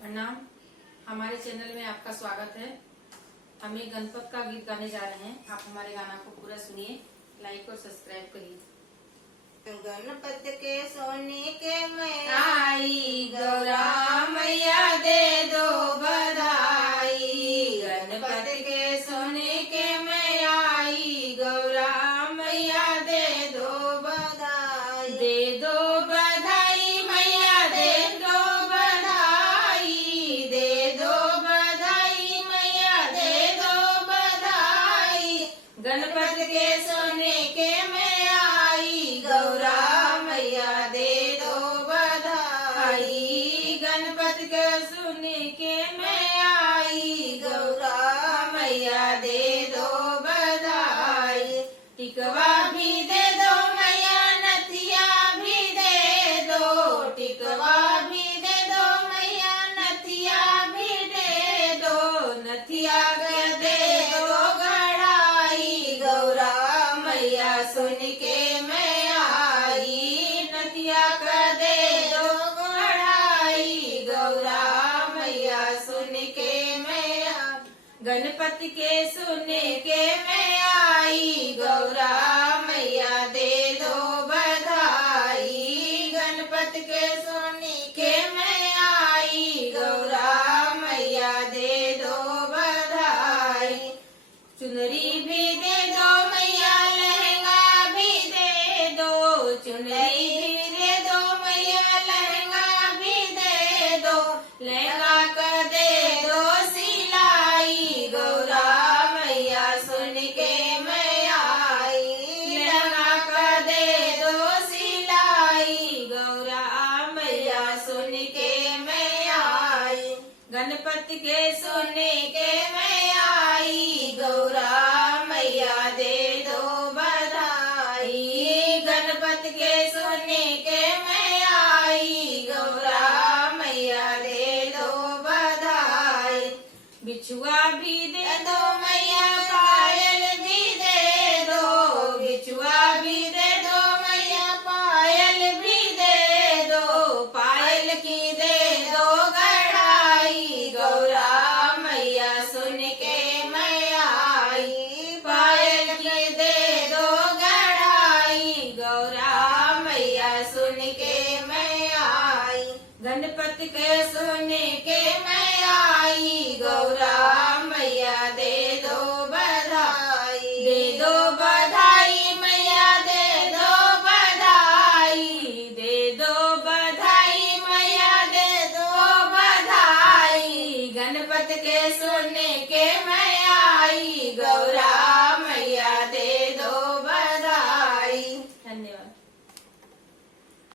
प्रणाम। हमारे चैनल में आपका स्वागत है। हम एक गणपत का गीत गाने जा रहे हैं। आप हमारे गाना को पूरा सुनिए, लाइक और सब्सक्राइब करिए। गणपत के सोने के मैं आई गौरा मैया दे दो बधाई। गणपत के सोने के मैं आई गौरा मैया दे दो बधाई दे दो बधाई मैया दे दो बधाई। दे दो बधाई मैया दे दो बधाई। गणपत के सोने के मैं आई गौरा मैया दे दो बधाई। गणपत के सोने के मैं आई गौरा मैया दे दो बधाई। टिकवा भी दे दो मैया नथिया भी दे दो। टिकवा भी दे दो मैया नथिया भी दे दो। नथिया के दे दो गढ़ाई गौरा मैया सुन के मैं आई। नथिया का दे दो गढ़ाई गौरा मैया सुन के मैं आई। गणपति के सुने के मैं आई गौरा मैया दे दो बधाई। गणपति के सुने के मैं आई गौरा मैया दे दो बधाई। चुनरी भी दे दो मैया लहंगा भी दे दो। चुनरी भी दे दो मैया लहंगा भी दे दो। लहंगा कर दे दो सिलाई गौरा मैया सुन के मैं आई। लहंगा कर दे दो सिलाई गौरा मैया सुन के मैं आई। गणपति के सुने के मैं आई गौरा मैया दे दो बधाई। गणपति के सुने के मैं आई गौरा मैया दे दो बधाई। बिछुआ भी दे दो मैया पायल भी दे दो। बिछुआ भी दे दो मैया पायल भी दे दो। पायल की दे दो गढ़ाई गौरा मैया सुन के मैं आई। पायल की दे दो गढ़ाई गौरा मैया सुन के मैं आई। गणपति के सुने के मैं आई गौरा मैया दे दो बधाई। दे दो बधाई मैया दे दो बधाई। दे दो बधाई मैया दे दो बधाई। गणपति के सुने